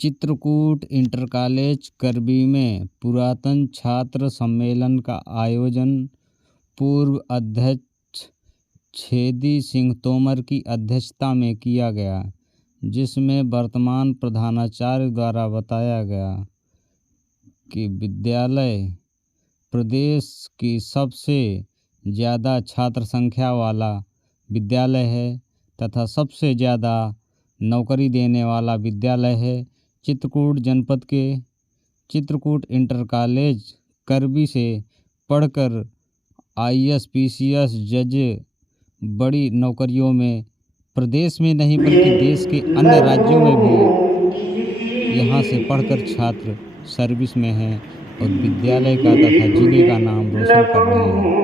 Chitrakoot inter college करबी में पुरातन छात्र सम्मेलन का आयोजन पूर्व अध्यक्ष छेदी सिंह तोमर की अध्यक्षता में किया गया, जिसमें वर्तमान प्रधानाचार्य द्वारा बताया गया कि विद्यालय प्रदेश की सबसे ज़्यादा छात्र संख्या वाला विद्यालय है तथा सबसे ज़्यादा नौकरी देने वाला विद्यालय है। चित्रकूट जनपद के चित्रकूट इंटर कॉलेज करबी से पढ़कर IAS PCS जज बड़ी नौकरियों में प्रदेश में नहीं बल्कि देश के अन्य राज्यों में भी यहाँ से पढ़कर छात्र सर्विस में हैं और विद्यालय का तथा जिले का नाम रोशन कर रहे हैं।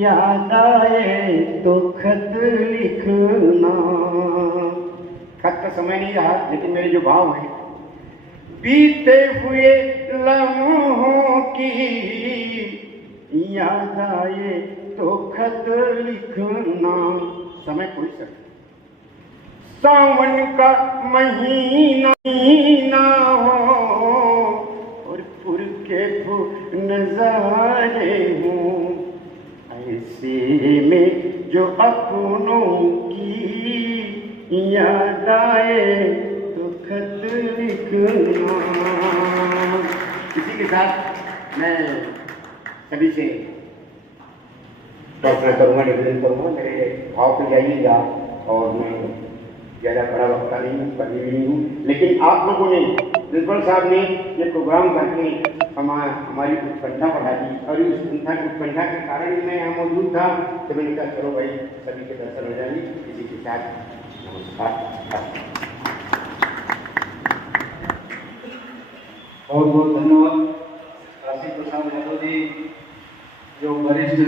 याद आए तो खत लिखना। खत का समय नहीं रहा, लेकिन मेरे जो भाव हैं, बीते हुए लम्हों की याद आए तो खत लिखना। समय कोई सकता, सावन का महीना हो और पुर के नजारे हों, ऐसे में जो अपनों की याद आए तो खत लिखना। इसी के साथ मैं सभी से प्रार्थना करूँगा, निवेदन करूँगा, मेरे भाव को जाइएगा। और मैं ज़्यादा बड़ा वक्ता नहीं हूँ, कभी भी नहीं हूँ, लेकिन आप लोगों ने, प्रिंसिपल साहब ने ये प्रोग्राम करके हमारी उत्कंठा बढ़ा दी और उस उत्कंठा के कारण ही मैं यहाँ मौजूद था। तो मैंने कहा चलो भाई सभी के दर्शन हो जाएंगे। इसी के साथ नमस्कार। बहुत बहुत धन्यवाद काशी प्रसाद यादव जी, जो वरिष्ठ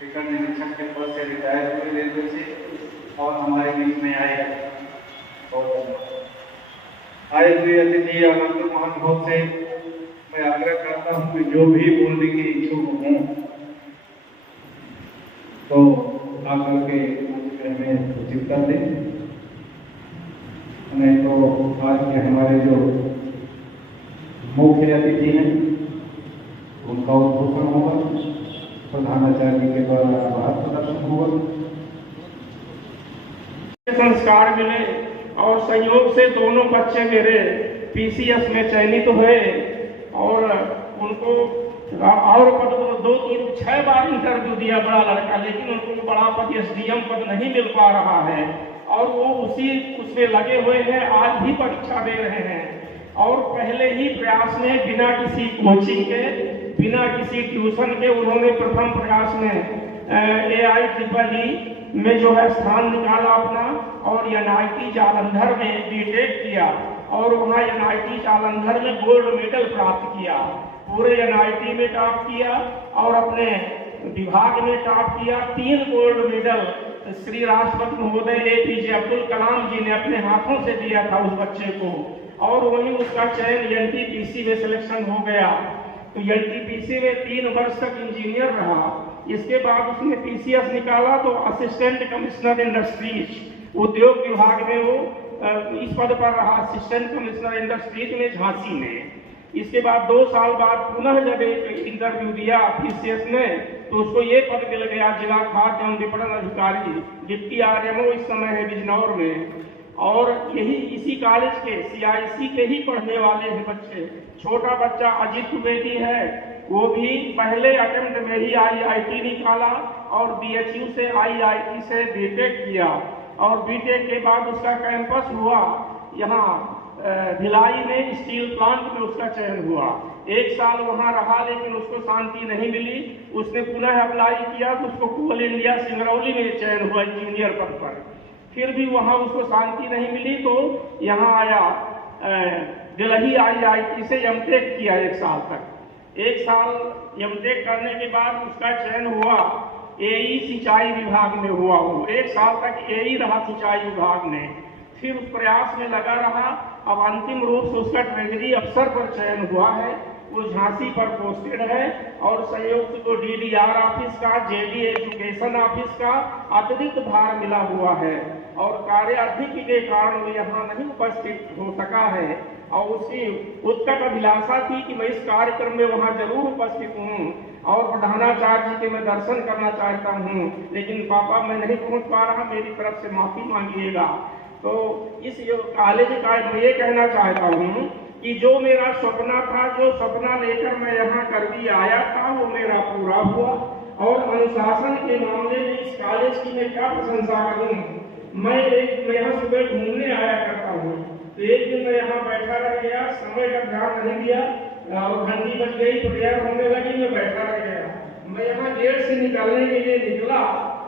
टिकट निरीक्षक के पद से रिटायर हुए रेलवे से और हमारे बीच में आए। बहुत धन्यवाद। आए हुए अतिथि आनंद महानुभव से मैं आग्रह करता हूँ कि जो भी बोलने के इच्छुक हों तो आकर के हमें सूचित कर दें। नहीं तो आज के हमारे जो मुख्य अतिथि हैं उनका उद्घोषण होगा, प्रधानाचार्य के द्वारा आभार प्रदर्शन होगा। संस्कार मिले और संयोग से दोनों बच्चे मेरे PCS में चयनित हुए और उनको और पद 6 बार इंटरव्यू दिया बड़ा लड़का, लेकिन उनको बड़ा पद SDM पद नहीं मिल पा रहा है और वो उसमें लगे हुए हैं। आज भी परीक्षा दे रहे हैं और पहले ही प्रयास में बिना किसी कोचिंग के, बिना किसी ट्यूशन के उन्होंने प्रथम प्रयास में AIEEE में जो है स्थान निकाला अपना और NIT जालंधर में BTech किया और वहाँ NIT जालंधर में गोल्ड मेडल प्राप्त किया। पूरे NIT में टॉप किया और अपने विभाग में टॉप किया। 3 गोल्ड मेडल श्री राष्ट्रपति महोदय APJ अब्दुल कलाम जी ने अपने हाथों से दिया था उस बच्चे को और वहीं उसका चयन NTPC में सिलेक्शन हो गया। तो NTPC में 3 वर्ष तक इंजीनियर रहा। इसके बाद उसने PCS निकाला तो असिस्टेंट कमिश्नर इंडस्ट्रीज, उद्योग विभाग में वो इस पद पर रहा, असिस्टेंट कमिश्नर इंडस्ट्रीज में झांसी में। इसके बाद 2 साल बाद पुनः जब एक इंटरव्यू दिया PCS में तो उसको ये पद मिल गया, जिला खाद्य एवं विपणन अधिकारी, डिप्टी RMO इस समय है बिजनौर में। और यही इसी कॉलेज के CIC के ही पढ़ने वाले हैं बच्चे। छोटा बच्चा अजीत द्विवेदी है, वो भी पहले अटेम्प्ट में ही IIT निकाला और BHU से IIT से BTech किया और BTech के बाद उसका कैंपस हुआ यहाँ भिलाई में, स्टील प्लांट में उसका चयन हुआ। 1 साल वहाँ रहा लेकिन उसको शांति नहीं मिली। उसने पुनः अप्लाई किया तो उसको कोल इंडिया सिंगरौली में चयन हुआ इंजीनियर पद पर। फिर भी वहाँ उसको शांति नहीं मिली तो यहाँ आया, दिल्ली IIT से MTech किया 1 साल तक। 1 साल MTech करने के बाद उसका चयन हुआ AE सिंचाई विभाग में हुआ। वो 1 साल तक AE रहा सिंचाई विभाग में, फिर उस प्रयास में लगा रहा। अब अंतिम रूप से उसका ट्रेजरी अफसर पर चयन हुआ है। वो झांसी पर पोस्टेड है और संयोग से तो DDR ऑफिस का, JD एजुकेशन ऑफिस का अतिरिक्त भार मिला हुआ है। और कार्य अधिक के कारण वो यहाँ नहीं उपस्थित हो सका है और उसकी उत्कट अभिलाषा थी कि मैं इस कार्यक्रम में वहाँ जरूर उपस्थित हूँ और प्रधानाचार्य जी के मैं दर्शन करना चाहता हूँ, लेकिन पापा मैं नहीं पहुँच पा रहा, मेरी तरफ से माफ़ी मांगिएगा। तो इस कॉलेज का मैं ये कहना चाहता हूँ कि जो मेरा सपना था, जो सपना लेकर मैं यहाँ करबी आया था, वो मेरा पूरा हुआ। और अनुशासन के मामले में इस कॉलेज की मैं क्या प्रशंसा करूँ। मैं यहाँ सुबह घूमने आया करता हूँ, तो एक दिन मैं यहाँ बैठा रह गया, समय का ध्यान नहीं दिया और घंटी बज गई, प्रेयर होने लगी, मैं बैठा रह गया। मैं यहाँ गेट से निकलने के लिए निकला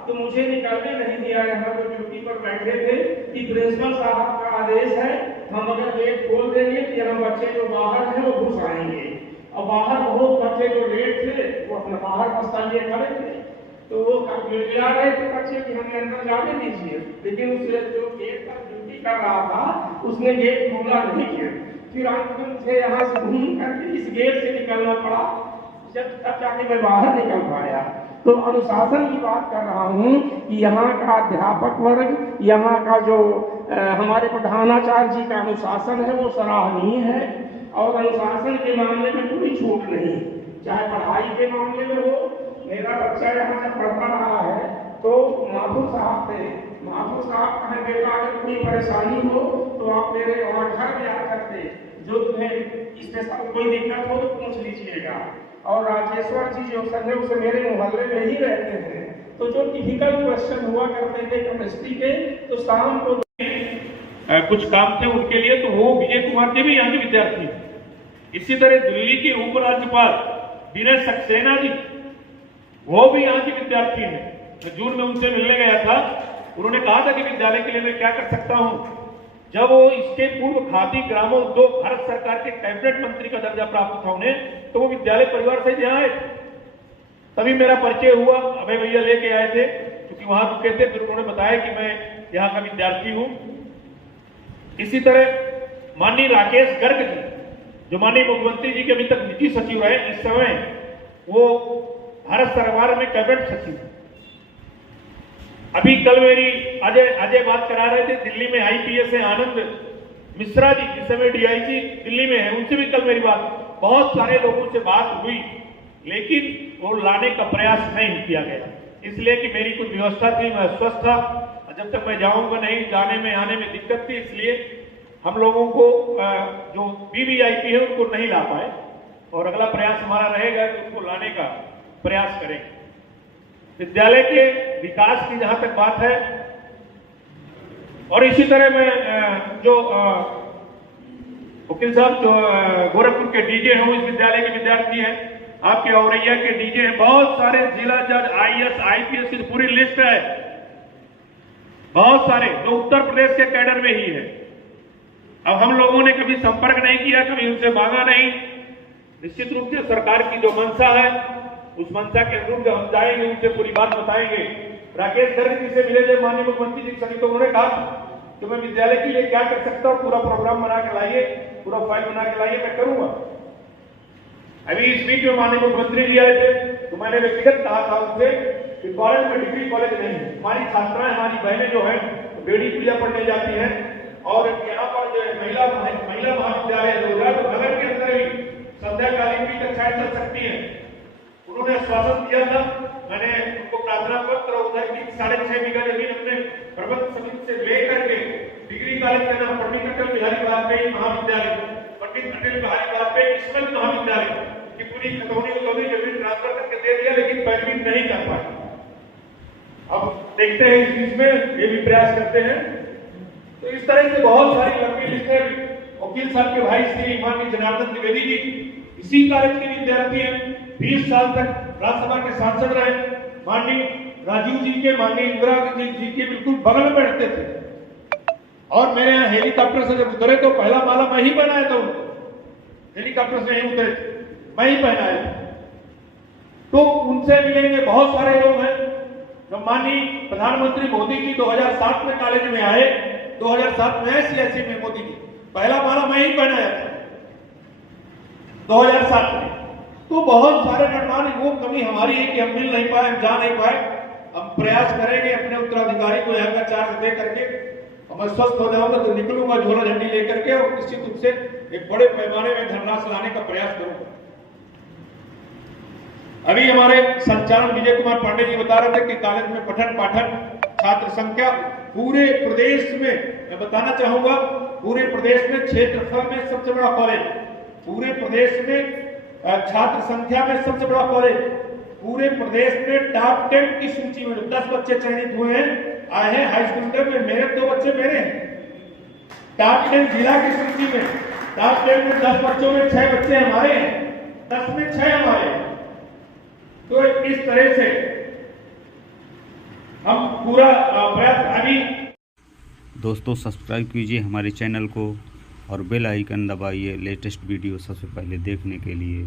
तो मुझे निकलने नहीं दिया। यहाँ जो ड्यूटी पर बैठे थे कि प्रिंसिपल साहब का आदेश है, हम अगर गेट खोल देंगे तो यहाँ बच्चे जो बाहर हैं वो घुस आएंगे। और बाहर बहुत बच्चे जो लेट थे वो अपना बाहर बस्ता लिए खड़े थे, तो वो गिड़ा रहे थे बच्चे कि हमें अंदर जाने दीजिए, लेकिन उसने जो गेट पर ड्यूटी कर रहा था उसने गेट खोला नहीं किया। फिर अंत में मुझे यहाँ से घूम करके इस गेट से निकलना पड़ा, जब तक जाके मैं बाहर निकल पाया। तो अनुशासन की बात कर रहा हूँ कि यहाँ का अध्यापक वर्ग, यहाँ का जो हमारे प्रधानाचार्य जी का अनुशासन है वो सराहनीय है और अनुशासन के मामले में कोई छूट नहीं, चाहे पढ़ाई के मामले में हो। मेरा बच्चा यहाँ से पढ़ता रहा है तो माधुर साहब थे, माधुर साहब कहे बेटा अगर कोई परेशानी हो तो आप मेरे वहाँ घर में आ सकते, जो तुम्हें स्पेशल कोई दिक्कत हो तो पूछ लीजिएगा। और राजेश्वर जी जो संयोग से मेरे मोहल्ले में ही रहते हैं, तो जो टिपिकल क्वेश्चन हुआ करते थे केमिस्ट्री के, तो शाम को कुछ काम थे उनके लिए, तो वो विजय कुमार जी भी यहाँ के विद्यार्थी। इसी तरह दिल्ली के उपराज्यपाल विनय सक्सेना जी, वो भी यहाँ के विद्यार्थी हैं। मैं जून में उनसे मिलने गया था, उन्होंने कहा था कि विद्यालय के लिए मैं क्या कर सकता हूँ। जब वो इसके पूर्व खादी ग्रामोद्योग भारत सरकार के कैबिनेट मंत्री का दर्जा प्राप्त था उन्हें, तो वो विद्यालय परिवार से यहाँ आए, तभी मेरा परिचय हुआ। अभय भैया लेके आए थे, क्योंकि वहां रुके थे, फिर उन्होंने बताया कि मैं यहाँ का विद्यार्थी हूँ। इसी तरह माननीय राकेश गर्ग जी, जो माननीय मुख्यमंत्री जी के अभी तक निजी सचिव रहे, इस समय वो भारत सरकार में कैबिनेट सचिव। अभी कल मेरी अजय बात करा रहे थे, दिल्ली में आईपीएस है आनंद मिश्रा जी, इस समय डीआईजी दिल्ली में है, उनसे भी कल मेरी बात, बहुत सारे लोगों से बात हुई, लेकिन वो लाने का प्रयास नहीं किया गया, इसलिए कि मेरी कुछ व्यवस्था थी, मैं अस्वस्थ था, जब तक मैं जाऊंगा नहीं, जाने में आने में दिक्कत थी, इसलिए हम लोगों को जो वीवीआईपी है उनको नहीं ला पाए। और अगला प्रयास हमारा रहेगा कि उनको लाने का प्रयास करेंगे। विद्यालय के विकास की जहां तक बात है, और इसी तरह मैं जो वकील साहब जो गोरखपुर के डीजे हैं वो इस विद्यालय के विद्यार्थी हैं, आपके औरैया के डीजे हैं, बहुत सारे जिला जज आईएएस आईपीएस की पूरी लिस्ट है, बहुत सारे जो उत्तर प्रदेश के कैडर में ही है। अब हम लोगों ने कभी संपर्क नहीं किया, कभी उनसे मांगा नहीं। निश्चित रूप से सरकार की जो मंशा है उस मंशा के अनुरूप हम जाएंगे, उनसे पूरी बात बताएंगे। राकेश गर्ग जी से मिले थे माननीय मुख्यमंत्री जी सभी, तो उन्होंने कहा कि मैं विद्यालय के लिए क्या कर सकता हूँ, पूरा प्रोग्राम बना के लाइए, पूरा फाइल बना के लाइए, मैं करूंगा। अभी इस बीच में माननीय मुख्यमंत्री जी आए थे, तो मैंने व्यक्तिगत कहा था उनसे कि कॉलेज में डिग्री कॉलेज नहीं है, हमारी छात्राएं हमारी बहनें जो है बेड़ी पूजा पढ़ने जाती हैं, और यहाँ पर जो महिला महाविद्यालय जो नगर के अंदर ही संध्याकालीन भी कक्षाएं चल सकती हैं। उन्होंने आश्वासन दिया था, मैंने उनको प्रार्थना पत्र उधर की 6.5 बीघा जमीन अपने प्रबंध समिति से लेकर के डिग्री कॉलेज का नाम पंडित अटल बिहारी वाजपेयी महाविद्यालय, पंडित अटल बिहारी वाजपेयी स्मृति महाविद्यालय की पूरी खतौनी जमीन ट्रांसफर करके दे दिया, लेकिन पैरवी नहीं कर पाए। अब देखते हैं इस बीच में ये भी प्रयास करते हैं। तो इस तरह से बहुत सारी लंबी लिस्टें। वकील साहब के भाई श्री माननीय जनार्दन द्विवेदी जी इसी कॉलेज के विद्यार्थी हैं, 20 साल तक राज्यसभा के सांसद रहे, माननीय राजीव जी के, माननीय इंदिरा जी के बिल्कुल बगल में बैठते थे। और मेरे यहाँ हेलीकॉप्टर से जब उतरे तो पहला माला मैं ही पहनाया था उनको, हेलीकॉप्टर से नहीं उतरे, मैं ही पहनाया था। तो उनसे मिलेंगे, बहुत सारे लोग हैं। जब माननीय प्रधानमंत्री मोदी जी 2007 में कॉलेज में आए, 2007 में सीएससी में मोदी जी, पहला माला मैं ही पहनाया था 2007 में। तो बहुत सारे गणमान्य, वो कमी हमारी है कि हम मिल नहीं पाए, हम जा नहीं पाए। हम प्रयास करेंगे अपने उत्तराधिकारी को यहाँ का चार्ज दे करके, और मैं स्वस्थ हो जाऊंगा तो निकलूंगा झोला झंडी लेकर के और निश्चित रूप से एक बड़े पैमाने में धनराशि लाने का प्रयास करूंगा। अभी हमारे संचालन विजय कुमार पांडे जी बता रहे थे कि कॉलेज में पठन पाठन छात्र संख्या पूरे प्रदेश में, मैं बताना चाहूंगा पूरे प्रदेश में क्षेत्रफल में सबसे बड़ा कॉलेज, पूरे प्रदेश में छात्र संख्या में सबसे बड़ा कॉलेज, पूरे प्रदेश में टॉप 10 की सूची में 10 बच्चे चयनित हुए हैं, आए हैं हाई स्कूल में। मेरे 2 बच्चे मेरे हैं टॉप 10 जिला की सूची में। टॉप 10 में 10 बच्चों में 6 बच्चे हमारे हैं, 10 में 6 हमारे हैं। तो इस तरह से हम पूरा प्रयास। अभी दोस्तों सब्सक्राइब कीजिए हमारे चैनल को और बेल आइकन दबाइए लेटेस्ट वीडियो सबसे पहले देखने के लिए।